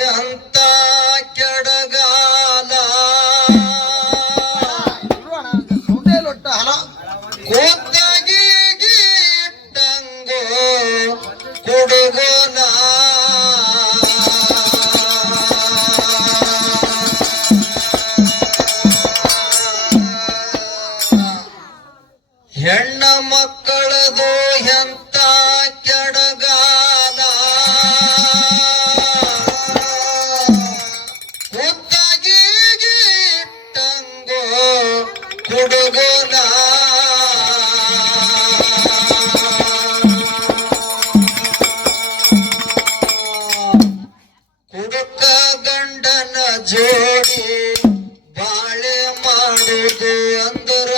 ಎಂತ ಕೆಡಗಾಲ ಕೂತಾಗಿ ಇಟ್ಟಂಗೋ ಕುಡುಗೋಲ ಹೆಣ್ಣ ಮಕ್ಕಳದು ಎಂತ ಕೆಡಗಾಲ ಕೂತಾಗಿ ಇಟ್ಟಂಗೋ ಕುಡುಗೋಲ ಕುಡುಕ ಗಂಡನ ಜೋಡಿ ಬಾಳೆ ಮಾಡುದು ಅಂದ್ರ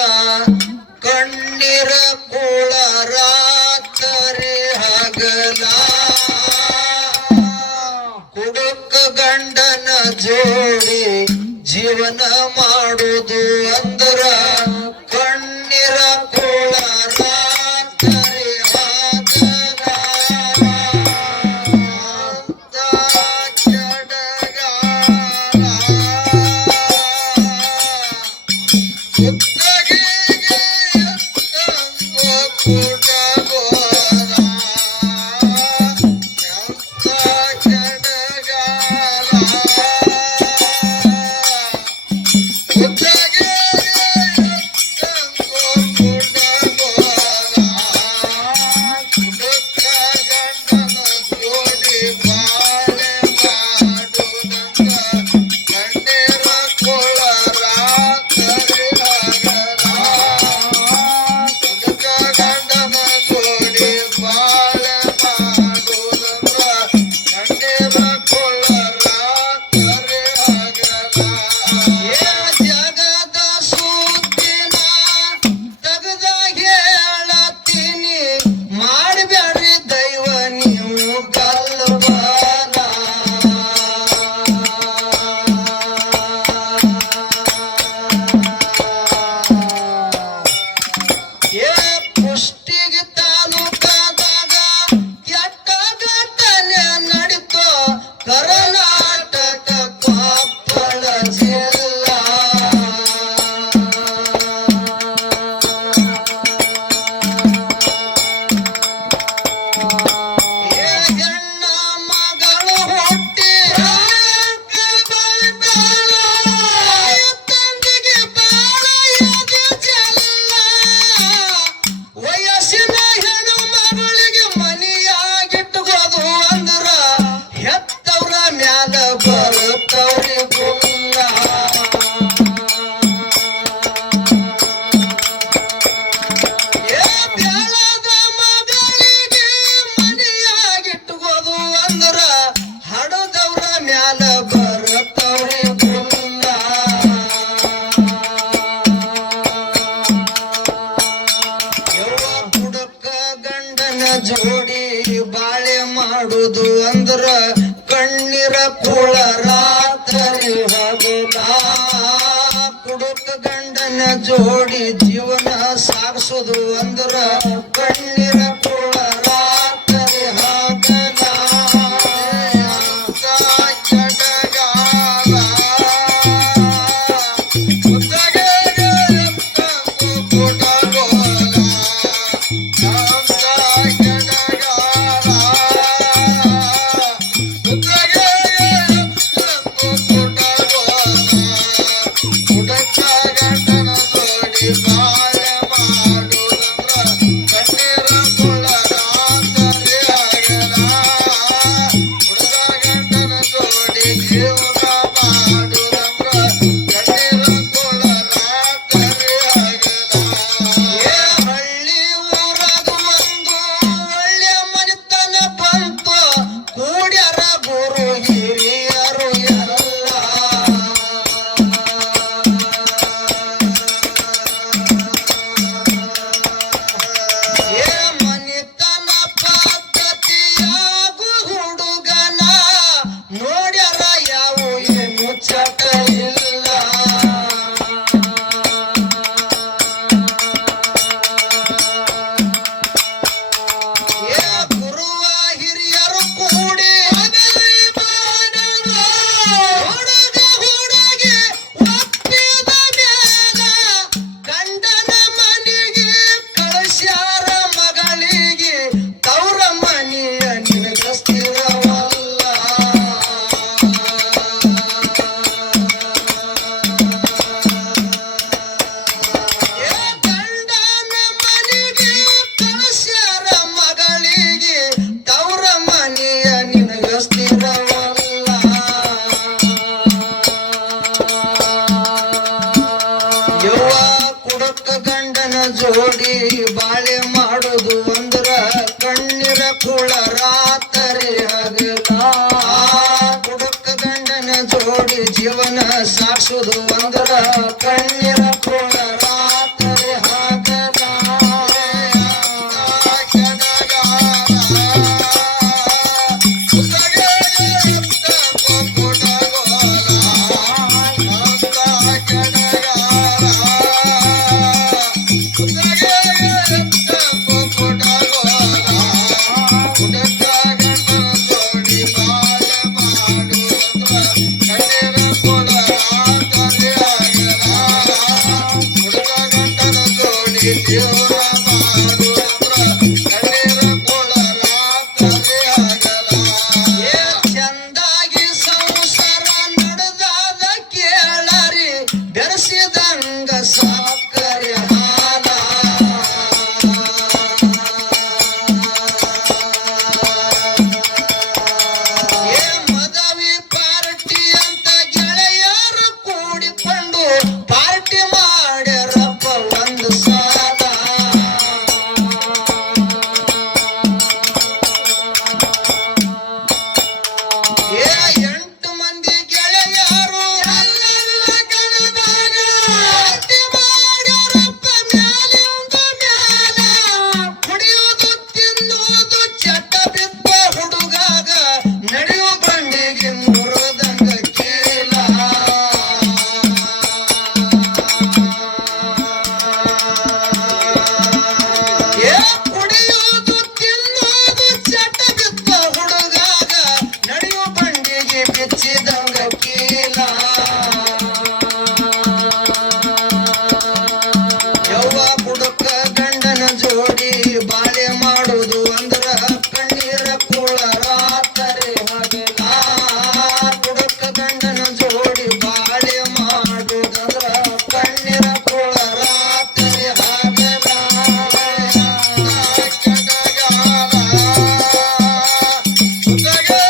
ಕಣ್ಣೀರ ಕೂಳ ರಾತ್ರಿ ಹಗಲ ಕುಡುಕ ಗಂಡನ ಜೋಡಿ ಜೀವನ ಮಾಡುದು ಅಂದ್ರ ಕಣ್ಣೀರ ಕೂಳ ರಾತ್ರಿ ಹಗಲ ಅಂತ ಕೆಡಗಾಲ ಕುತ್ತಗೆ ಎತ್ತಂಗೋ ಕುಡಗೋಲ ಎಂತ ಕೆಡಗಾಲ ಕುತ್ತಗೆ ಎತ್ತಂಗೋ ಕುಡಗೋಲ ಕುಡುಕ ಗಂಡನ ಜೋಡಿ ಬಾಳೆ ಮಾಡುದಂಗ ಕಣ್ಣೀರ ಕೊಳ ರಾತ್ರಿ ಹಗಲ ಕುಡುಕ ಗಂಡನ ಜೋಡಿ ಬಾಳೆ ಮಾಡುದಂಗ ಕಣ್ಣೀರ ಕೊಳ ರಾತ್ರಿ ಹಗಲ ಏ ಜಗದ ಸುದ್ದಿನ ತೆಗೆದ ಹೇಳತ್ತೀನಿ ಮಾಡಬ್ಯಾಡ್ರಿ ದೈವ ನೀವು ಕಲ್ಬನ ಏ ಪುಷ್ಟಿಗೆ ತಾಲೂಕದಾಗ ಕೆಟ್ಟ ಘಟನೆ ನಡೀತೋ ಕರ್ನಾಟಕ ಕೊಪ್ಪಳ ಜಿಲ್ಲಾ ಏ ಹೆಣ್ಣ ಮಗಳು ಹುಟ್ಟಿ ತಂದಿಗೆ ಬಾಳ ಎದೆ ಚೆಲ್ಲ ವಯಸ್ಸಿನ ಹೆಣ್ಣು ಮಗಳಿಗೆ ಮನಿಯಾಗಿಟ್ಟುಕೋದು ಅಂದ್ರ ಹೆತ್ತವ್ರ ಮ್ಯಾಲ ಬರುತ್ತವ್ರಿ ಗುಲ್ಲ ಏ ಬ್ಯಾಳದ ಮಗಳಿಗೆ ಮನಿಯಾಗಿಟ್ಟುಕೋದು ಅಂದ್ರ ಹಡದವ್ರ ಮ್ಯಾಲ ಬರುತ್ತವ್ರಿ ಗುಲ್ಲ ಯವ್ವ ಕುಡುಕ ಗಂಡನ ಜೋಡಿ ಬಾಳೆ ಮಾಡುದು ಅಂದ್ರ ಕಣ್ಣೀರ ಕೂಳ ರಾತ್ರಿ ಹಗಲ ಕುಡುಕ ಗಂಡನ ಜೋಡಿ ಜೀವನ ಸಾಗಿಸೋದು ಅಂದ್ರ ಕಣ್ಣೀರ ಕೂಳ ರಾತ್ರಿ ಹಗಲ ಅಂತ ಕೆಡಗಾಲ ಕುತ್ತಗೆ ಎತ್ತಂಗೋ ಕುಡಗೋಲ ಅಂತ ಕೆಡಗಾಲ ಕುತ್ತಗೆ ಎತ್ತಂಗೋ ಕುಡಗೋಲ ಕುಡುಕ ಗಂಡನ ಜೋಡಿ ಬಾಳೆ ಮಾಡುದಂದ್ರ ಕಣ್ಣೀರ ಜೋಡಿ ಬಾಳೆ ಮಾಡುದು ಅಂದ್ರ ಕಣ್ಣೀರ ಕುಳ ರಾತ್ರಿ ಹಗಲ ಕುಡುಕ ಗಂಡನ ಜೋಡಿ ಜೀವನ ಸಾಕ್ಷುದು ಅಂದ್ರ ಕಣ್ಣೀರ ಕುಳ ರಾತ್ರಿ ಹಗಲ ಚಂದಾಗಿ ಸಂಸಾರ ನಡೆದಾದ ಕೇಳರಿ ಬೆರೆಸಿದಂಗ ಸಾಕರಿ ಹಾಲ ಮದವಿ ಪಾರ್ಟಿ ಅಂತ ಗೆಳೆಯರು ಕೂಡಿಕೊಂಡು ಪಾರ್ಟಿ ಮಾಡ್ಯಾರಪ್ಪ ಒಂದು ಸಾಲ ಎಂಟು ಮಂದಿ ಗೆಳೆಯರು ಎಲ್ಲೆಲ್ಲ ಕಣದಾಗ ಪಾರ್ಟಿ ಮಾಡ್ಯಾರಪ್ಪ ಮ್ಯಾಲಿಂದ ಮ್ಯಾಲ ಕುಡಿಯುವುದು ತಿನ್ನುವುದು ಚಟ ಬಿದ್ದ ಹುಡುಗಾಗ ನಡೆಯುವ ಬಂಡಿಗೆ ಮುರಿದಂಗ ಕೀಲ ಕುಡಿಯುವುದು ತಿನ್ನುವುದು ಚಟ ಬಿದ್ದ ಹುಡುಗಾಗ ನಡೆಯುವ ಬಂಡಿಗೆ ಬಿಚ್ಚಿದಂಗ ಕೀಲ ಯವ್ವ ಕುಡುಕ ಗಂಡನ ಜೋಡಿ ಬಾಳೆ ಮಾಡುದು ಅಂದ್ರ ಕಣ್ಣೀರ ಕುಳ ರಾತ್ರಿ ಹಗಲ ಕುಡುಕ ಗಂಡನ ಜೋಡಿ ಬಾಳೆ ಮಾಡುದಂದ್ರ ಕಣ್ಣೀರ ಕುಳ ರಾತ್ರಿ ಹಗಲ ಸುತ್ತಗೆ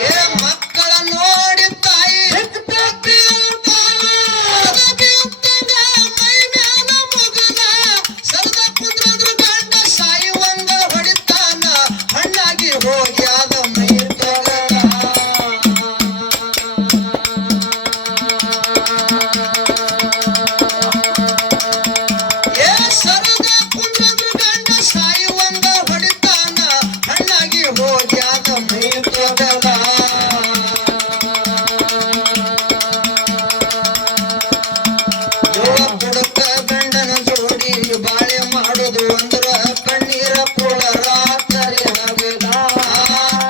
ಏ ಮಕ್ಕಳ ನೋಡಿ ತಾಯಿ ಅದ ಬೀಳ್ತಂಗ ಮೈ ಮ್ಯಾಲ ಮಗನ ಸರದ ಕುಂದ್ರದ್ರ ಗಂಡ ಸಾಯುವಂಗ ಹೊಡಿತಾನ ಹಣ್ಣಾಗಿ ಹೋಗ್ಯಾದ ಮೈ ತೊಗಲ ಏ ಸರದ ಕುಂದ್ರದ್ರ ಗಂಡ ಸಾಯುವಂಗ ಹೊಡಿತಾನ ಹಣ್ಣಾಗಿ ಹೋಗ್ಯಾದ ಮೈ ತೊಗಲ ಯವ್ವ ಕುಡಕ ಗಂಡನ ಜೋಡಿ ಬಾಳೆ ಮಾಡುದು ಅಂದ್ರ ಕಣ್ಣೀರ ಕುಳರಾತರಿ ಹಗಲ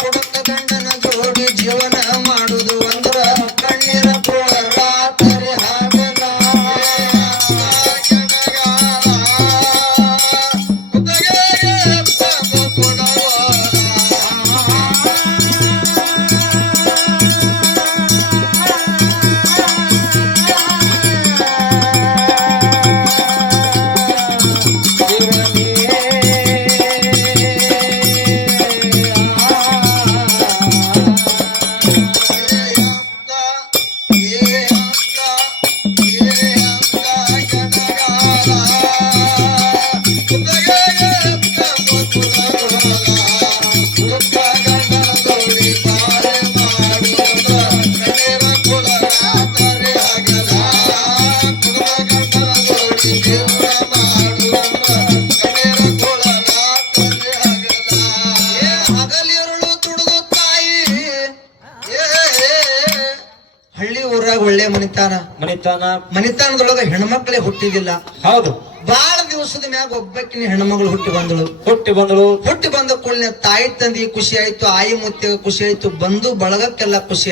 ಕುಡಕ ಗಂಡನ ಜೋಡಿ ಜೀವನ ಮಾಡುದು ಅಂದ್ರ ಕಣ್ಣೀರ ಕುಳರಾತರಿ ಹಗಲ ಹಗಲಿರುಳು ದುಡಿದು ತಾಯಿ ಹಳ್ಳಿ ಊರಾಗ ಒಳ್ಳೆ ಮನಿತಾನದೊಳಗ ಹೆಣ್ಮಕ್ಳೇ ಹುಟ್ಟಿದಿಲ್ಲ. ಹೌದು, ಬಾಳ ದಿವಸದ ಮ್ಯಾಗ ಒಬ್ಬಕ್ಕಿನ ಹೆಣ್ಮಗಳು ಹುಟ್ಟಿ ಬಂದಳು. ಹುಟ್ಟಿ ಬಂದ ಕೂಡಲೇ ತಾಯಿ ತಂದಿ ಖುಷಿ ಆಯ್ತು, ಆಯಿ ಮುತ್ತಿಗೆ ಖುಷಿ ಆಯ್ತು, ಬಂಧು ಬಳಗಕ್ಕೆಲ್ಲ ಖುಷಿ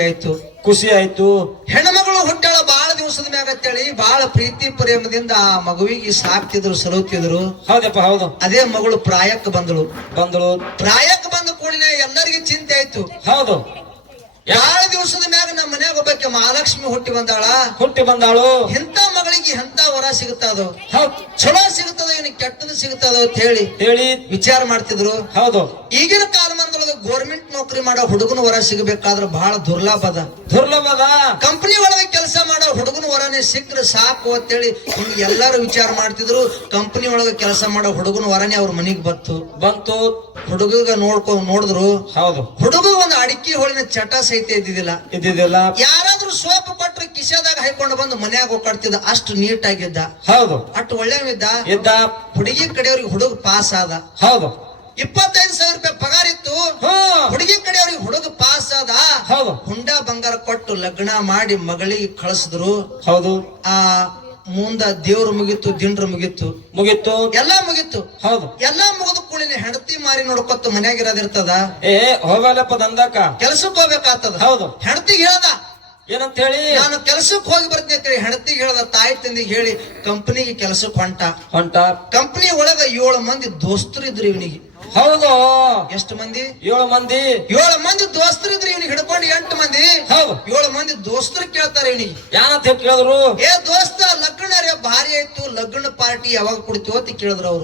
ಆಯ್ತು. ಹೆಣ್ಮಗಳು ಹುಟ್ಟಾಳ ಬಾಳ ದಿವಸದ ಮ್ಯಾಗ ಅಂತೇಳಿ ಬಾಳ ಪ್ರೀತಿ ಪ್ರೇಮದಿಂದ ಆ ಮಗುವಿಗೆ ಸಾಕ್ತಿದ್ರು, ಸಲುತ್ತಿದ್ರು. ಹೌದಪ್ಪ, ಹೌದು. ಅದೇ ಮಗಳು ಪ್ರಾಯಕ್ಕೆ ಬಂದಳು. ಪ್ರಾಯಕ್ಕೆ ಬಂದ ಕೂಡಲೇ ಎಲ್ಲರಿಗೆ ಚಿಂತೆ ಆಯ್ತು. ಹೌದು, ಬಾಳ ದಿವಸದ ಮ್ಯಾಗ ನಮ್ಮ ಮನ್ಯಾಗ ಒಬ್ಬಕ್ಕೆ ಮಹಾಲಕ್ಷ್ಮಿ ಹುಟ್ಟಿ ಬಂದಾಳು. ಇಂಥ ಮಗಳಿಗೆ ಎಂತ ವರ ಸಿಗುತ್ತದೋ, ಚಲೋ ಸಿಗುತ್ತದ, ಇವನಿಗೆ ಕೆಟ್ಟದ್ದು ಸಿಗುತ್ತದೋ ಅಂತ ಹೇಳಿ ವಿಚಾರ ಮಾಡ್ತಿದ್ರು. ಹೌದು, ಈಗಿನ ಕಾಲಮಾನದೊಳಗ ಗೋರ್ಮೆಂಟ್ ನೌಕರಿ ಮಾಡೋ ಹುಡುಗನ ವರ ಸಿಗಬೇಕಾದ್ರ ಬಹಳ ದುರ್ಲಭದ. ಕಂಪನಿ ಒಳಗೆ ಕೆಲಸ ಮಾಡೋ ಹುಡುಗನ ವರನೇ ಸಿಕ್ಕರೆ ಸಾಕು ಅಂತೇಳಿ ಹಿಂಗ್ ಎಲ್ಲಾರು ವಿಚಾರ ಮಾಡ್ತಿದ್ರು. ಕಂಪನಿ ಒಳಗೆ ಕೆಲಸ ಮಾಡೋ ಹುಡುಗನ ವರನೇ ಅವ್ರ ಮನಿಗ್ ಬಂತು. ಹುಡುಗ ನೋಡಿದ್ರು. ಹೌದು, ಹುಡುಗ ಒಂದು ಅಡಿಕೆ ಹೋಳಿನ ಚಟ ಸಹಿತ ಇದ್ದಿದ್ದಿಲ್ಲ. ಯಾರಾದ್ರೂ ಸೋಪ್ ಕೊಟ್ರೆ ಕಿಸೆದಾಗ ಹಾಕೊಂಡು ಬಂದು ಮನ್ಯಾಗ ಹೋಗ್ತಿದ್ದ. ಅಷ್ಟು ನೀಟ್ ಆಗಿದ್ದ. ಹೌದು, ಅಷ್ಟು ಒಳ್ಳೆವಿದ್ದ. ಹುಡುಗಿ ಕಡೆಯವ್ರಿಗೆ ಹುಡುಗ ಪಾಸ್ ಆದ. ಹೌದು, 25,000 ರೂಪಾಯಿ ಪಗಾರ ಇತ್ತು. ಹುಡುಗಿ ಕಡೆಯವ್ರಿಗೆ ಹುಡುಗ ಪಾಸ್ ಆದ. ಹೌದು, ಹುಂಡ ಬಂಗಾರ ಕೊಟ್ಟು ಲಗ್ನ ಮಾಡಿ ಮಗಳಿಗೆ ಕಳಿಸಿದ್ರು. ಹೌದು. ಆ ಮುಂದ ದೇವ್ರು ಮುಗಿತ್ತು, ದಿಂಡ್ರು ಮುಗಿತ್ತು, ಎಲ್ಲಾ ಮುಗಿತ್ತು. ಹೌದು, ಎಲ್ಲಾ ಮುಗಿದ ಕೂಡಲೇ ಹೆಂಡತಿ ಮಾರಿ ನೋಡ್ಕೊತ ಮನ್ಯಾಗಿರೋದಿರ್ತದ. ಹೋಗಲ್ಲಪ್ಪ ದಂದಕ ಕೆಲ್ಸಕ್ಕೆ ಹೋಗ್ಬೇಕಾಗ್ತದ. ಹೌದು, ಹೆಂಡತಿಗೆ ಹೇಳ್ದ ಏನಂತ ಹೇಳಿ, ನಾನು ಕೆಲ್ಸಕ್ಕೆ ಹೋಗಿ ಬರ್ತೀನಿ ಅಂತೇಳಿ ಹೆಂಡತಿಗೆ ಹೇಳ್ದ. ತಾಯಿ ತಂದಿಗೆ ಹೇಳಿ ಕಂಪನಿಗೆ ಕೆಲ್ಸಕ್ಕೆ ಹೊಂಟ. ಕಂಪನಿ ಒಳಗ 7 ಮಂದಿ ದೋಸ್ತರು ಇದ್ರು ಇವನಿಗೆ. ಹೌದು, ಎಷ್ಟು ಮಂದಿ? 7 ಮಂದಿ. 7 ಮಂದಿ ದೋಸ್ತರು ಇದ್ರು ಇವನಿಗೆ ಹಿಡ್ಕೊಂಡು 8 ಮಂದಿ. ಹೌದು, 7 ಮಂದಿ ದೋಸ್ತರು ಕೇಳ್ತಾರೆ ಇವನಿಗೆ. ಏನಂತ ಕೇಳಿದ್ರು? ಏ ದೋಸ್ತ, ಲಗ್ನ ರೇ ಭಾರಿ ಆಯ್ತು, ಲಗ್ನ ಪಾರ್ಟಿ ಯಾವಾಗ ಕೊಡ್ತೀವೋ ಅಂತ ಕೇಳಿದ್ರು.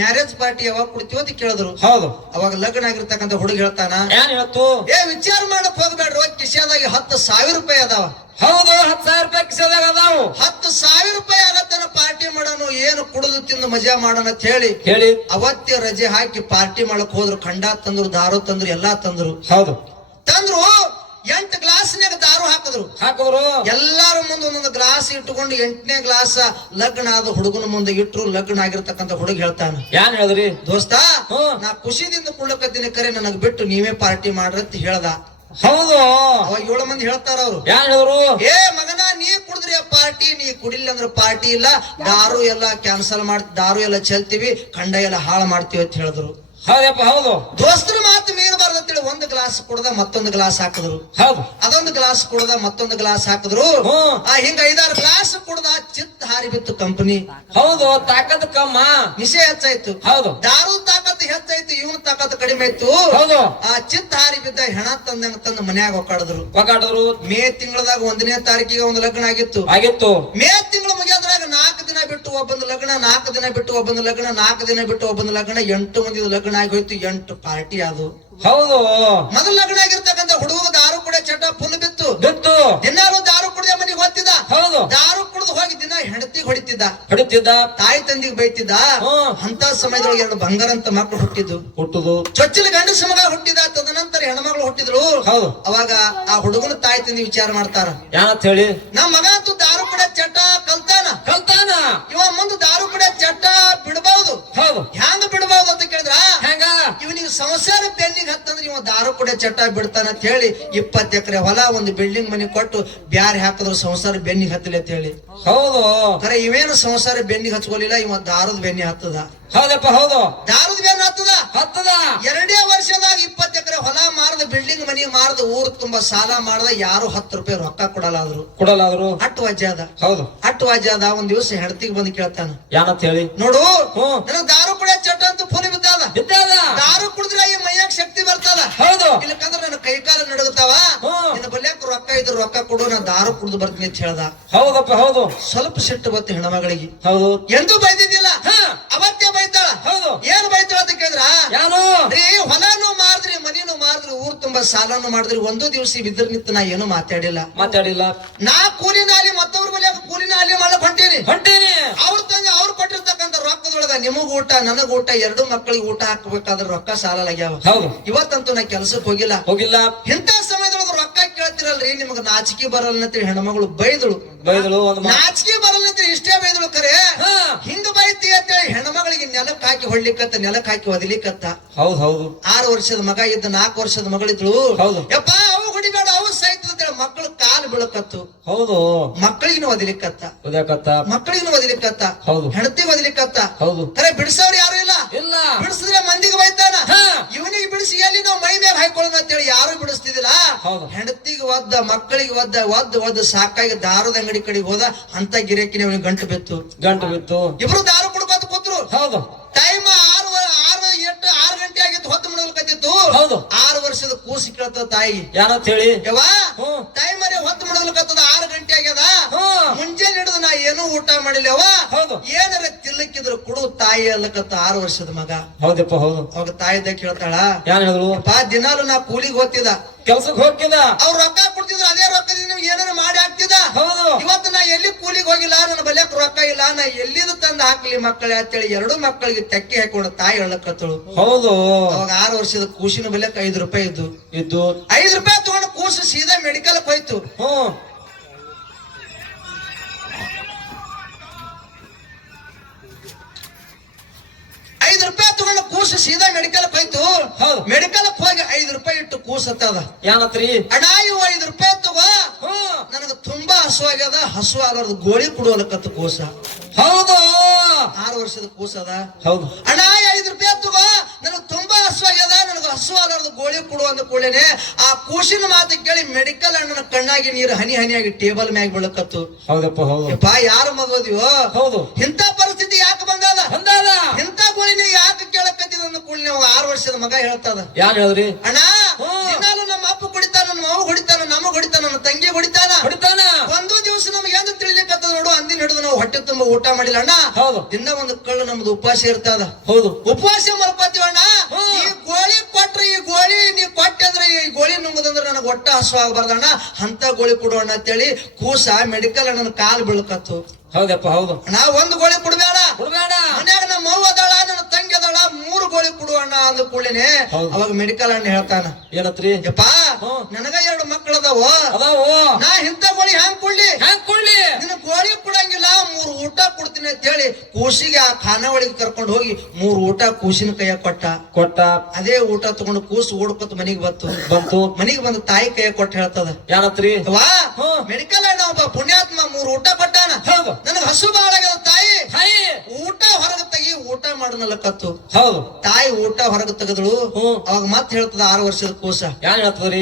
ಮ್ಯಾರೇಜ್ ಪಾರ್ಟಿ ಯಾವಾಗ ಕೊಡ್ತೀವೋ ಅಂತ ಕೇಳಿದ್ರು. ಹೌದು, ಅವಾಗ ಲಗ್ನ ಆಗಿರ್ತಕ್ಕಂಥ ಹುಡುಗ ಹೇಳ್ತಾನ, ಏನ್ ಹೇಳ್ತು? ವಿಚಾರ ಮಾಡಕ್ ಹೋಗ್ಬೇಡ್ರಿ, ಕಿಶಾದಾಗ 10,000 ರೂಪಾಯಿ ಅದಾವ. ಹೌದು, 10,000 ರೂಪಾಯಿ ಕಿಸೆದಾಗ ಅದಾವು. 10,000 ರೂಪಾಯಿ ಆಗತ್ತನ ಪಾರ್ಟಿ ಮಾಡೋಣ, ಏನು ಕುಡಿದು ತಿಂದು ಮಜಾ ಮಾಡೋಣ ಅಂತ ಹೇಳಿ ಅವತ್ತೇ ರಜೆ ಹಾಕಿ ಪಾರ್ಟಿ ಮಾಡಕ್ ಹೋದ್ರು. ಖಂಡ ತಂದ್ರು, ದಾರು ತಂದ್ರು, ಎಲ್ಲಾ ತಂದ್ರು. ಹೌದು, ತಂದ್ರು. 8 ಗ್ಲಾಸ್ನಾಗ ದಾರು ಹಾಕಿದ್ರು. ಎಲ್ಲಾರು ಮುಂದೆ ಒಂದೊಂದು ಗ್ಲಾಸ್ ಇಟ್ಟುಕೊಂಡು 8ನೇ ಗ್ಲಾಸ್ ಲಗ್ನ ಆದ ಹುಡುಗನ ಮುಂದೆ ಇಟ್ರು. ಲಗ್ನ ಆಗಿರ್ತಕ್ಕಂಥ ಹುಡುಗ ಹೇಳ್ತಾನ, ಏನ್ ಹೇಳಿದ್ರಿ? ದೋಸ್ತ, ನಾ ಖುಷಿದಿಂದ ಕುಳ್ಳಕತ್ತೀನಿ, ಕರೆ ನನಗ್ ಬಿಟ್ಟು ನೀವೇ ಪಾರ್ಟಿ ಮಾಡ್ರಂತ ಹೇಳ್ದ. ಹೌದು, ಅವಾಗ 7 ಮಂದಿ ಹೇಳ್ತಾರ. ಅವ್ರು ಏನ್ ಹೇಳಿದ್ರು? ಏ ಮಗನ, ನೀ ಕುಡಿದ್ರಿ ಪಾರ್ಟಿ, ನೀ ಕುಡಿಲ್ಲ ಅಂದ್ರೆ ಪಾರ್ಟಿ ಇಲ್ಲ, ದಾರು ಎಲ್ಲ ಕ್ಯಾನ್ಸಲ್ ದಾರು ಎಲ್ಲ ಚೆಲ್ತೀವಿ, ಖಂಡ ಎಲ್ಲ ಹಾಳು ಮಾಡ್ತೀವಿ ಅಂತ ಹೇಳಿದ್ರು. ಹೌದಪ್ಪ, ಹೌದು. ದೋಸ್ತರ ಮಾತು ಮೀರಬಾರ್ದು ಅಂತೇಳಿ 1 ಗ್ಲಾಸ್ ಕುಡ್ದ ಮತ್ತೊಂದು ಗ್ಲಾಸ್ ಹಾಕಿದ್ರು. ಹೌದು, ಅದೊಂದು ಗ್ಲಾಸ್ ಕುಡ್ದ ಮತ್ತೊಂದು ಗ್ಲಾಸ್ ಹಾಕಿದ್ರು. ಹಿಂಗ 5-6 ಗ್ಲಾಸ್ ಕುಡ್ದ ಚಿತ್ತ ಹಾರಿ ಬಿತ್ತು ಕಂಪನಿ. ಹೌದು, ತಾಕತ್ ಕಮ್ಮ, ನಿಶೆ ಹೆಚ್ಚಾಯ್ತು. ಹೌದು, ದಾರು ತಾಕತ್ ಹೆಚ್ಚಾಯ್ತು, ಇವನು ತಾಕತ್ ಕಡಿಮೆ ಆಯ್ತು. ಹೌದು, ಆ ಚಿತ್ತ ಹಾರಿ ಬಿದ್ದ ಹೆಣ ತಂದು ಮನ್ಯಾಗ ಒಕ್ಕಾಡಿದ್ರು. ಮೇ ತಿಂಗಳದಾಗ 1ನೇ ತಾರೀಕಿಗೆ ಒಂದು ಲಗ್ನ ಆಗಿತ್ತು. ಮೇ ತಿಂಗಳು ಮುಗಿಯೋದ್ರಾಗ 4 ದಿನ ಬಿಟ್ಟು ಒಬ್ಬಂದು ಲಗ್ನ, 4 ದಿನ ಬಿಟ್ಟು ಒಬ್ಬಂದು ಲಗ್ನ, 4 ದಿನ ಬಿಟ್ಟು ಒಬ್ಬಂದು ಲಗ್ನ, 8 ಮಂದಿ ಲಗ್ನ ಆಗಿ ಹೋಯ್ತು. 8 ಪಾರ್ಟಿ ಅದು. ಹೌದು, ಮೊದಲು ಲಗ್ನ ಆಗಿರ್ತಕ್ಕಂಥ ಹುಡುಗ ದಿನಾಲು ದಾರು ಕುಡ್ದೆ ಮನೆಗೆ ಹೋಗ್ತಿದ್ದ. ಹೌದು ದಾರು ಕುಡ್ದು ಹೋಗಿ ದಿನ ಹೆಂಡತಿಗೆ ಹೊಡಿತಿದ್ದ, ಹೊಡಿತಿದ್ದ. ತಾಯಿ ತಂದಿಗೆ ಬೈತಿದ್ದ. ಅಂತ ಸಮಯದೊಳಗೆ 2 ಬಂಗಾರ ಅಂತ ಮಕ್ಕಳು ಹುಟ್ಟಿದ್ದು. ಚೊಚ್ಚಲ ಗಂಡಸ ಮಗ ಹುಟ್ಟಿದ. ತದನಂತರ ಹೆಣ್ಮಗಳು ಹುಟ್ಟಿದ್ರು. ಹೌದು ಅವಾಗ ಆ ಹುಡುಗನ ತಾಯಿ ತಂದಿ ವಿಚಾರ ಮಾಡ್ತಾರ, ಏನಂತ ಹೇಳಿ, ನಮ್ಮ ಮಗ ಅಂತೂ ದಾರು ಕುಡ ಚಟ ಕಲ್ತಾನ, ಇವ ಮುಂದೆ ದಾರು ಕುಡ ಚಟ ಬಿಡಬಹುದು. ಹೌದು ಹ್ಯಾಂಗ ಬಿಡಬಹುದು ಅಂತ ಕೇಳಿದ್ರ, ಹೆಂಗ ಇವನಿಗೆ ಸಂಸಾರ ಬೆನ್ನಿಗೆ ಹತ್ತಂದ್ರೆ ಇವ ದಾರು ಕುಡ ಚಟ ಬಿಡ್ತಾನ ಅಂತ ಹೇಳಿ 20 ಎಕರೆ ಹೊಲ, ಒಂದು ಬಿಲ್ಡಿಂಗ್ ಮನೆ ಕೊಟ್ಟು ಬ್ಯಾರೆ ಹಾಕಿದ್ರು ಸಂಸಾರ ಬೆನ್ನಿಗೆ ಹತ್ತಲಿ ಅಂತ ಹೇಳಿ. ಹೌದು ಖರೆ ಇವೇನು ಸಂಸಾರ ಬೆನ್ನಿಗೆ ಹಚ್ಕೊಲಿಲ್ಲ, ಇವ ದಾರದ ಬೆನ್ನಿ ಹತ್ತದ. ಹೌದಪ್ಪ ಹೌದು ದಾರದ ಬೆನ್ನ ಹತ್ತದ. 2 ವರ್ಷದಾಗ 20 ಎಕರೆ ಹೊಲ ಮಾರ್ದ, ಬಿಲ್ಡಿಂಗ್ ಮನಿ ಮಾರ್ದ, ಊರ್ ತುಂಬಾ ಸಾಲ ಮಾಡ್ದ. ಯಾರು 10 ರೂಪಾಯಿ ರೊಕ್ಕ ಕೊಡಲಾದ್ರು. ಅಟ್ಟು ವಜ್ಜೆ ಅದ. ಹೌದು ಅಟ್ಟು ವಜ್ಜೆ ಅದ. ಒಂದ್ ದಿವಸ ಹೆಂಡತಿಗೆ ಬಂದು ಕೇಳ್ತಾನ, ಏನಂತ ಹೇಳಿ, ನೋಡು ನನಗ್ ದಾರು ಕುಡಿಯೋ ಚಟ ಅಂತೂ ಫುಲ್ ಬಿದ್ದಾದ. ದಾರು ಕುಡಿದ್ರೆ ಈ ಮೈಯಾಗ ಶಕ್ತಿ ಬರ್ತದ. ಹೌದು ಇಲ್ಲಕಂದ್ರ ನನ್ನ ಕೈ ಕಾಲು ನಡುಗುತ್ತಾವ. ನಿನ್ನ ಬಲ್ಯಾಕ ರೊಕ್ಕ ಇದ್ರು ರೊಕ್ಕ ಕೊಡು, ನಾ ದಾರು ಕುಡಿದು ಬರ್ತೀನಿ ಅಂತ ಹೇಳ್ದ. ಹೌದಪ್ಪ ಹೌದು. ಸ್ವಲ್ಪ ಸಿಟ್ಟು ಬತ್ತು ಹೆಣ್ಮಗಳಿಗೆ. ಹೌದು ಎಂದೂ ಬೈದಿದ್ದಿಲ್ಲ, ಅವತ್ತೇ ಬೈತಾಳ. ಹೌದು ಏನ್ ಬೈತಾಳ ಅಂತ ಕೇಳಿದ್ರ, ಯಾರು ಹೊಲಾನು ಮಾರಿದ್ರಿ, ಮನಿನು ಮಾರಿದ್ರಿ, ಊರ್ ತುಂಬಾ ಸಾಲನು ಮಾಡಿದ್ರಿ, ಒಂದು ದಿವಸ ಬಿದ್ರ ನಿಂತ ನಾ ಏನು ಮಾತಾಡಿಲ್ಲ. ನಾ ಕೂಲಿನ ಅಲ್ಲಿ ಮತ್ತವ್ರ ಬಲ್ಯಾಕ ಕೂಲಿನ ಅಲ್ಲಿ ಮಾಡಕ್ ಹೊಂಟೀನಿ. ಅವ್ರ ತಂದೆ ಅವ್ರು ಕೊಟ್ಟಿರ್ತಕ್ಕಂಥ ರೊಕ್ಕದೊಳಗ ನಿಮಗ್ ಊಟ ನನಗ್ ಊಟ 2 ಮಕ್ಕಳಿಗೆ ಊಟ ಹಾಕ್ಬೇಕಾದ್ರೆ ರೊಕ್ಕ ಸಾಲಾಗ್ಯಾವ. ಹೌದು ಇವತ್ತಂತೂ ನಾ ಕೆಲ್ಸಕ್ಕೆ ಹೋಗಿಲ್ಲ. ಇಂಥ ಸಮಯದೊಳಗ ರೊಕ್ಕ ಕೇಳ್ತಿರಲ್ರಿ, ನಿಮಗ ನಾಚಿಕೆ ಬರಲ್ಲ ಅಂತೇಳಿ ಹೆಣ್ಮಗಳು ಬೈದಳು. ನಾಚಿಕೆ ಬರಲ್ಲ ಅಂತ ಇಷ್ಟೇ ಬೈದಳು. ಖರೆ ಹಿಂಗ ಬೈತಿ ಅಂತೇಳಿ ಹೆಣ್ಮಗಳಿಗೆ ನೆಲಕ್ ಹಾಕಿ ಹೊಡ್ಲಿಕ್ಕತ್ತ, ನೆಲಕ್ ಹಾಕಿ ಒದಲಿಕ್ಕತ್ತ. ಹೌದು 6 ವರ್ಷದ ಮಗ ಇದ್ದ, 4 ವರ್ಷದ ಮಗಳಿದ್ಳು. ಯಪ್ಪ ಅವು ಹೊಡಿಬೇಡ, ಅವು ಸೈತ ಅಂತೇಳಿ ಮಕ್ಕಳು ಕಾಲು ಬೀಳಕತ್ತು. ಹೌದು ಮಕ್ಕಳಿಗೂ ಒದಲಿಕ್ಕತ್ತ, ಮಕ್ಕಳಿಗೂ ಒದಲಿಕ್ಕತ್ತ, ಹೌದು ಹೆಂಡತಿಗೆ ಒದಲಿಕ್ಕತ್ತ. ಹೌದು ಖರೆ ಬಿಡಿಸೋರು ಯಾರು ಇಲ್ಲ. ಬಿಡಿಸಿದ್ರೆ ಮಂದಿಗೆ ಬೈತಾನ, ಇವನಿಗೆ ಬಿಡಿಸಿ ಎಲ್ಲಿ ನಾವು ಮೈ ಮ್ಯಾಗ ಹಾಕೊಳ್ಳೋಣ ಅಂತೇಳಿ ಯಾರು ಬಿಡಿಸ್ತಿದಿಲ್ಲ. ಹೆಂಡತಿಗೆ ಒದ್ದ, ಮಕ್ಕಳಿಗೆ ಒದ್ದ ಸಾಕಾಗಿ ದಾರದ ಅಂಗಡಿ ಕಡೆಗೆ ಹೋದ. ಅಂತ ಗಿರೇಕಿನ ಅವನಿಗೆ ಗಂಟು ಬಿತ್ತು. ಇಬ್ರು ದಾರು ಕುಡ್ಕೋತ ಕೂತ್ರು. ಹೌದು ಟೈಮ್ 6 ಗಂಟೆ ಆಗಿತ್ತು, ಹೊತ್ತು ಮುಡಲ್ಕತ್ತಿತ್ತು. 6 ವರ್ಷದ ಕೂಸಿ ಕೇಳ್ತದ ತಾಯಿ, ಏನಂತ ಹೇಳಿ, ಯವ್ವ ಟೈಮ್ ಅರೆ ಹೊತ್ತು ಮುಡಲ್ಕತ್ತದ, 6 ಗಂಟೆ ಆಗ್ಯದ, ಮುಂಜಾನೆ ಹಿಡಿದು ನಾ ಏನೂ ಊಟ ಮಾಡಿಲ್ಲವ, ಏನಾರ ತಿಲ್ಲಕ್ಕಿದ್ರು ಕೊಡು ತಾಯಿ ಅಲ್ಲಕತ್ತ 6 ವರ್ಷದ ಮಗ. ಹೌದಪ್ಪ ಹೌದು. ಅವಾಗ ತಾಯಿದ್ದ ಕೇಳ್ತಾಳ, ಏನ್ ಹೇಳಿದ್ರು, ದಿನಾಲು ನಾ ಕೂಲಿಗೆ ಹೋಗ್ತಿದ್ದ, ಕೆಲ್ಸಕ್ಕೆ ಹೋಗ್ತಿದ್ದ, ಅವ್ರು ರೊಕ್ಕ ಕೊಡ್ತಿದ್ರು, ಅದೇ ರೊಕ್ಕದಿಂದ ಏನಾರ ಮಾಡಿ ಹಾಕ್ತಿದ್ದ. ಇವತ್ತು ನಾ ಎಲ್ಲಿ ಕೂಲಿಗೆ ಹೋಗಿಲ್ಲ, ನನ್ನ ಬಲ್ಯಾಕ ರೊಕ್ಕ ಇಲ್ಲ, ನಾ ಎಲ್ಲಿದು ತಂದು ಹಾಕ್ಲಿ ಮಕ್ಕಳು ಅಂತೇಳಿ 2 ಮಕ್ಕಳಿಗೆ ತೆಕ್ಕಿ ಹಾಕೊಂಡು ತಾಯಿ ಹೇಳಕತ್ತಳು. ಹೌದು ಅವಾಗ 6 ವರ್ಷದ ಕೂಸಿನ ಬಲ್ಯಾಕ 5 ರೂಪಾಯಿ ಇದ್ದು 5 ರೂಪಾಯಿ ತಗೊಂಡು ಕೂಸು ಸೀದಾ ಮೆಡಿಕಲ್ ಹೋಯ್ತು. 5 ರೂಪಾಯಿ ತಗೊಂಡು ಕೂಸು ಸೀದಾ ಮೆಡಿಕಲ್ ಹೋಯ್ತು. ಮೆಡಿಕಲ್ ಹೋಗಿ 5 ರೂಪಾಯಿ ಇಟ್ಟು ಕೂಸು ಹತ್ತದ. ಏನತ್ರಿ, ಅಣ್ಣ ಇವು 5 ರೂಪಾಯಿ ತಗೋ, ನನಗ ತುಂಬಾ ಹಸು ಆಗ್ಯದ, ಹಸು ಆಗಲ್ದು ಗೋಳಿ ಕೊಡುವಲಕತ್ತು ಕೂಸ. ಹೌದು 6 ವರ್ಷದ ಕೂಸದ. ಹೌದು ಅಣ್ಣ 5 ರೂಪಾಯಿ ತಗೋ, ನನಗ್ ತುಂಬಾ ಹಸು ಆಗ್ಯದ, ನನಗ ಹಸು ಆಗಲ್ದು ಗೋಳಿ ಕೊಡು ಅಂದ ಕೂಡಲೇನೆ ಆ ಕೂಸಿನ ಮಾತು ಕೇಳಿ ಮೆಡಿಕಲ್ ಅಣ್ಣನ ಕಣ್ಣಾಗಿ ನೀರು ಹನಿ ಹನಿಯಾಗಿ ಟೇಬಲ್ ಮ್ಯಾಗ ಬೀಳಕತ್ತು. ಹೌದಪ್ಪ ಹೌದು. ಯಾರು ಮಗದಿವೋ, ಹೌದು ಇಂಥ ಪರಿಸ್ಥಿತಿ ಯಾಕೆ ಬಂದದ, ಇಂಥ ಗೋಳಿನ ಯಾಕೆ ಕೇಳಕತ್ತಿದ ಅಂದ ಕೂಡಲೇ 6 ವರ್ಷದ ಮಗ ಹೇಳ್ತದ, ಯಾರು ಹೇಳಿದ್ರಿ, ಅಣ್ಣ ದಿನಾಲು ನಮ್ಮ ಅಪ್ಪ ಹೊಡಿತಾನ, ನಮ್ಮ ಮಾವು ಹೊಡಿತಾನ, ನಮಗ್ ಹೊಡಿತಾನ, ನನ್ನ ತಂಗಿ ಹೊಡಿತಾನ. ಒಂದು ದಿವಸ ನಮ್ಗೆ ಏನು ತಿಳಿಲಿಕ್ಕತ್ತದ ನೋಡು, ಅಂದಿನ ಹಿಡಿದು ನಾವು ಹೊಟ್ಟೆ ತುಂಬ ಊಟ ಮಾಡಿಲ್ಲ ಅಣ್ಣ. ದಿನ ಒಂದು ಕಳ್ಳು ನಮ್ದು ಉಪವಾಸ ಇರ್ತದ. ಹೌದು ಉಪವಾಸ ಮಲ್ಕೋತೀವ ಅಣ್ಣ. ಈ ಗೋಳಿ ಕೊಟ್ರೆ, ಈ ಗೋಳಿ ನೀ ಕೊಟ್ಟೆ ಅಂದ್ರೆ, ಈ ಗೋಳಿ ನುಂಗದಂದ್ರೆ ನನಗೆ ಒಟ್ಟ ಹಸು ಆಗ್ಬಾರ್ದಣ್ಣ, ಅಂತ ಗೋಳಿ ಕೊಡೋಣ ಅಂತೇಳಿ ಕೂಸ ಮೆಡಿಕಲ್ ಅಣ್ಣನ ಕಾಲು ಬೀಳ್ಕತ್ತು. ಹೌದಪ್ಪ ಹೌದು. ನಾ 1 ಗೋಳಿ ಕೊಡ್ಬೇಡ, ಮನ್ಯಾಗ ನಮ್ಮ ಅವ್ವ ಅದಾಳ, ನನ್ನ ತಂಗಿ ಅದಾಳ, 3 ಗೋಳಿ ಕೊಡುವಣ್ಣ ಅಂದ ಕೂಡಲೇನೆ ಅವಾಗ ಮೆಡಿಕಲ್ ಅಣ್ಣ ಹೇಳ್ತಾನ, ಏನತ್ರಿ, ಯಪ್ಪಾ ನನಗ 2 ಮಕ್ಕಳು ಅದಾವ, ನಾ ಇಂಥ ಗೋಳಿ ಹ್ಯಾಂಗ್ ಕೊಡ್ಲಿ, ನಿನ್ನ ಗೋಳಿ ಕೊಡಂಗಿಲ್ಲ, 3 ಊಟ ಕೊಡ್ತೀನಿ ಅಂತ ಹೇಳಿ ಕೂಸಿಗೆ ಆ ಖಾನ ಒಳಗೆ ಕರ್ಕೊಂಡು ಹೋಗಿ 3 ಊಟ ಕೂಸಿನ ಕೈಯ ಕೊಟ್ಟ. ಅದೇ ಊಟ ತಗೊಂಡು ಕೂಸು ಓಡ್ಕೊತ ಮನಿಗೆ ಬಂತು. ಮನಿಗೆ ಬಂದು ತಾಯಿ ಕೈಯ ಕೊಟ್ಟು ಹೇಳ್ತದ, ಏನತ್ರಿ, ವಾ ಮೆಡಿಕಲ್ ಅಣ್ಣ ಒಬ್ಬ ಪುಣ್ಯಾತ್ಮ 3 ಊಟ ಕೊಟ್ಟಾನ, ನನಗ ಹಸು ಬಾಳ ಆಗ್ಯದ, ತಾಯಿ ಊಟ ಹೊರಗೆ ತೆಗಿ, ಊಟ ಮಾಡನಲ್ಲಕತ್ತು. ಹೌದು ತಾಯಿ ಊಟ ಹೊರಗೆ ತೆಗೆದಳು. ಅವಾಗ ಮತ್ತೆ ಹೇಳ್ತದ 6 ವರ್ಷದ ಕೂಸ, ಯಾರು ಹೇಳ್ತದ್ರಿ,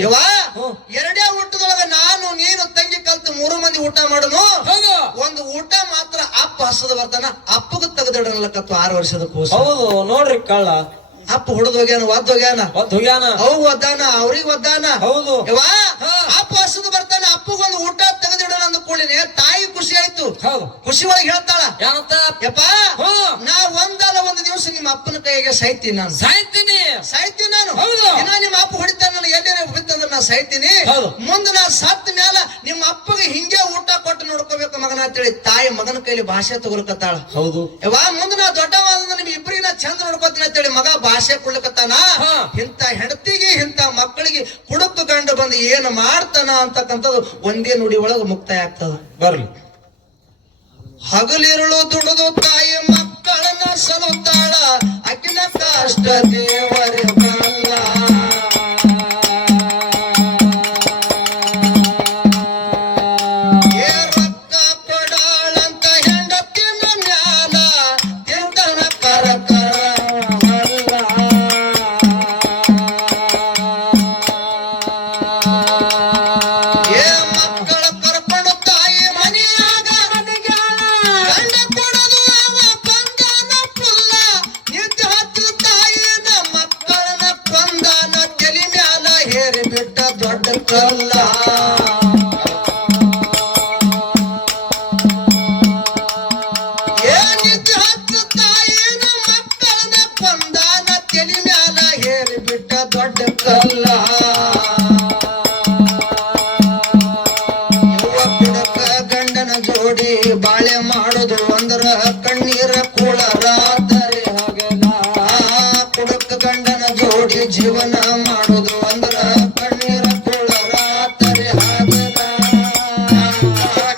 2 ಊಟದೊಳಗ ನಾನು ನೀನು ತಂಗಿ ಕಲ್ತು 3 ಮಂದಿ ಊಟ ಮಾಡುನು, 1 ಊಟ ಮಾತ್ರ ಅಪ್ಪ ಹಸದ ಬರ್ತಾನ, ಅಪ್ಪಗ ತೆಗೆದಿಡನಲ್ಲಕತ್ತು 6 ವರ್ಷದ ಕೂಸ. ಹೌದು ನೋಡ್ರಿ ಕಳ್ಳ, ಅಪ್ಪ ಹೊಡೆದ್ ಹೋಗ್ಯಾನ, ಹೋಗ್ಯಾನ, ಅವ್ ಒದ್ದಾನ, ಅವ್ರಿಗೆ ಒದ್ದಾನ. ಹೌದು ಅಪ್ಪ ಹಸದ ಬರ್ತಾನ, ಅಪ್ಪಗೊಂದು ಊಟ ತೆಗೆದಿಡೋಣ ಅಂದ ಕೂಡಲೇ ತಾಯಿ ಖುಷಿ ಆಯ್ತು. ಖುಷಿ ಒಳಗೆ ಹೇಳ್ತಾಳ, ಏನಂತ, ಯಪ್ಪ ನಾ ಒಂದಲ್ಲ ಒಂದು ದಿವಸ ನಿಮ್ಮ ಅಪ್ಪನ ಕೈಗೆ ಸಾಯ್ತೀನಿ ನಾನು. ಸಾಯ್ತೀನಿ ನಾನು. ದಿನ ನಿಮ್ಮ ಅಪ್ಪ ಹೊಡಿತಾನ, ನನಗೆ ಎಲ್ಲೇ ಬಿತ್ತಂದ್ರೆ ನಾ ಸಾಯ್ತೀನಿ ಹೌದು. ಮುಂದೆ ನಾ ಸತ್ತ ಮ್ಯಾಲ ನಿಮ್ಮ ಅಪ್ಪಗೆ ಹಿಂಗೆ ಊಟ ಕೊಟ್ಟು ನೋಡ್ಕೋಬೇಕು ಮಗನ ಅಂತೇಳಿ ತಾಯಿ ಮಗನ ಕೈಲಿ ಭಾಷೆ ತಗೊಳ್ಕತ್ತಾಳ. ಹೌದು. ಯವ್ವ ಮುಂದೆ ನಾ ದೊಡ್ಡವಾದ ನಿಮ್ ಇಬ್ಬರಿನ ಚಂದ ನೋಡ್ಕೋತೀನಿ ಅಂತೇಳಿ ಮಗ ಭಾಷೆ ಕೊಡ್ಲಿಕತ್ತಾನ. ಹಾ. ಇಂಥ ಹೆಂಡತಿಗೆ ಇಂಥ ಮಕ್ಕಳಿಗೆ ಕುಡುಕು ಗಂಡು ಬಂದು ಏನ್ ಮಾಡ್ತಾನ ಅಂತಕ್ಕಂಥದ್ದು ಒಂದೇ ನುಡಿ ಒಳಗ ಮುಕ್ತಾಯ ಆಗ್ತದ. ಬರ್ಲಿ. ಹಗಲಿರುಳು ದುಡಿದು ತಾಯಿ ಮಕ್ಕಳನ್ನ ಸಲುತ್ತಾಳ, ಅಕಿನ ಕಷ್ಟ ದೇವರೇ ಬಲ್ಲ. ಏ ರೊಕ್ಕ ಕೊಡಾಳಂತ ಹೆಂಡತಿನ ಮ್ಯಾಲ ತಿಂತನ ಕರ ಏ ಮಕ್ಕಳ ಕರ್ಕೊಂಡು ತಾಯಿ ಮನೆಯಾಗ ಗಂಡ ಕೊಡೋದು ಅವ ಬಂದಾನ ಪುಲ್ಲ. ನಿದ್ದೆ ಹತ್ತು ತಾಯಿನ ಮಕ್ಕಳನ್ನ ಕೊಂದಾನ, ತಲೆ ಮ್ಯಾಲ ಹೇರಿ ಬಿಟ್ಟ ದೊಡ್ಡ ಕಲ್ಲ. ಏ ನಿದ್ದೆ ಹತ್ತು ತಾಯಿನ ಮಕ್ಕಳನ್ನ ಕೊಂದಾನ, ತಲೆ ಮ್ಯಾಲ ಹೇರಿ ಬಿಟ್ಟ ದೊಡ್ಡ ಕಲ್ಲ. ಯುವ ಕುಡಕ ಗಂಡನ ಜೋಡಿ ಬಾಳೆ ಮಾಡೋದು ಅಂದ್ರ ಕಣ್ಣೀರ ಕುಳರಾದರೆ ಹಗಲ. ಕುಡಕ ಗಂಡನ ಜೋಡಿ ಜೀವನ ಮಾಡೋದು ಅಂದ್ರ ಕಣ್ಣೀರ ಕುಳರಾದರೆ ಹಗಲ.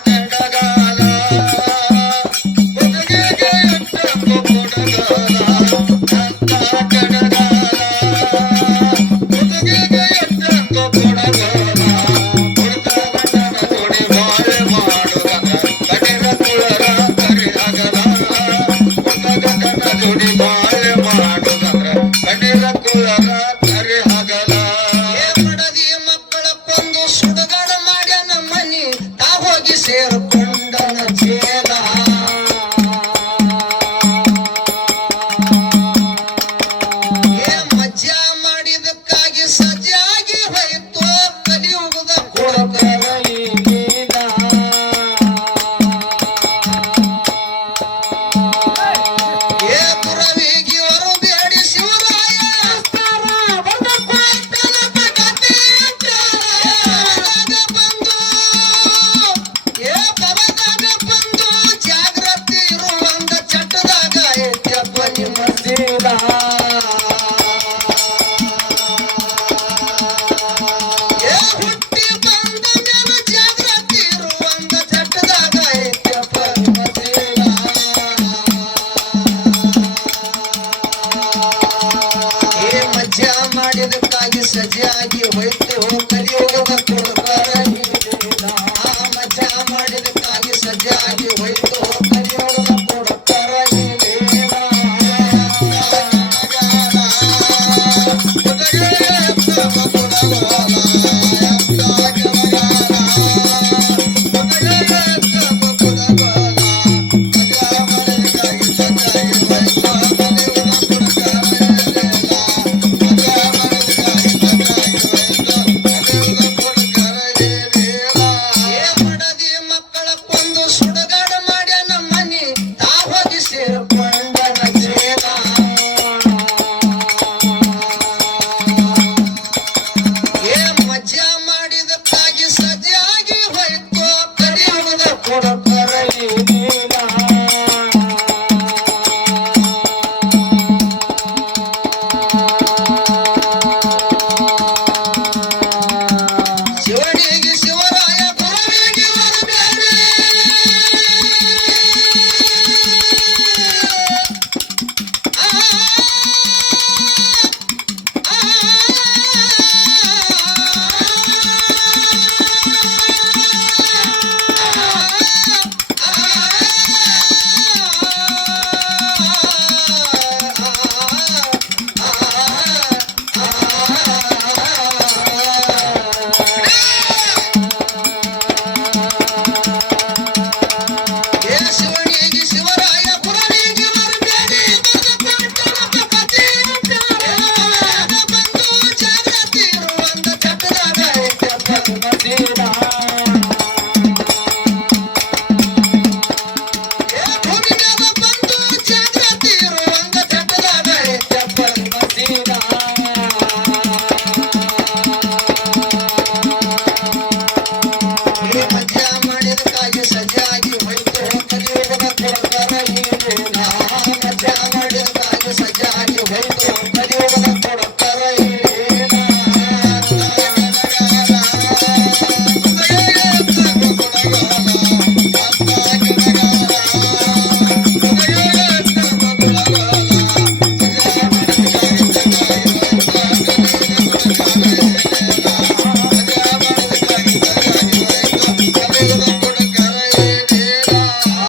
ಕೆಡಗಾಲ ಬದುಕಿಗೆ ಎಂತಕ್ಕೂ ಕೊಡಗಾಲ. ಅಂತ ಕೆಡಗಾಲ ಬದುಕಿಗೆ ಎಂತಕ್ಕೂ ಕೊಡಗಾಲ. ಕೊಡ್ತ ಗಂಡನ ಜೋಡಿ ಬಾಳೆ ಮಾಡುದಂದ್ರ ಕಣ್ಣಿನ ಕುಳರ ಕರಿ ಹಗಲ. ಕೊಡ್ತ ಗಂಡನ ಜೋಡಿ ಬಾಳೆ ಮಾಡುದಂದ್ರ ಕಣ್ಣಿನ ಕುಳರ ಕರಿ ಹಗಲ. ಏ ಮಡದಿ ಮಕ್ಕಳ ಕೊಂದು ಸುಡುಗಾಡ ಮಾಡ್ಯಾನ ಮನಿ, ತಾ ಹೋಗಿ ಸೇರ್ಕೊಂಡನ ಜೇಲ. ಏ ಮಜ್ಜಾ ಮಾಡಿದಕ್ಕಾಗಿ ಸಜ್ಜಾಗಿ ಹೋಯ್ತು ಕಲಿಯುಗದ ಕುಳಕರ ಈ ನೀಲ. ಏ ಗುರವಿಗೆ ವರು ಬೇಡಿ ಶಿವರಾಯ ಜಾಗ್ರತೆ ಇರುವಂದ ಚಟ್ಟದಾಗ ಐತ್ಯಪ್ಪ ನಿಮ್ಮ ಸೀಲ. ಏ ಹುಟ್ಟಿ ಬಂದ ಮೇಲೆ ಜಾಗ್ರತೆ ಇರುವಂದ ಚಟ್ಟದಾಗ ಐತ್ಯಪ್ಪ ನಿಮ್ಮ ಸೀಲ. ಏ ಮಜ್ಜಾ ಮಾಡಿದಕ್ಕಾಗಿ ಸಜ್ಜಾಗಿ ಹೋಯ್ತು ಕಲಿಯುಗದ ಕುಡುಕರ ಹಿಡಿದ. ಮಜ್ಜಾ ಮಾಡಿದಕ್ಕಾಗಿ ಸಜ್ಜಾಗಿ ಹೋಯ್ತು ಕಲಿಯುಗದ ಕುಡುಕರ ಹಿಡಿದ. ಏ ಮಡದಿ ಮಕ್ಕಳ ಕೊಂದು ಸುಡುಗಾಡ ಮಾಡ್ಯಾನ ಮನಿ, ತಾ ಹೋಗಿ ಸೇರ್ಕೊಂಡನ ಜೇಲ. ಏ ಮಜ್ಜಾ ಮಾಡಿದಕ್ಕಾಗಿ ಸಜ್ಜಾಗಿ ಹೋಯ್ತು ಕಲಿಯುಗದ ಕುಡುಕರ ಈ ನೀಲ. ಶಿವಣ್ಣ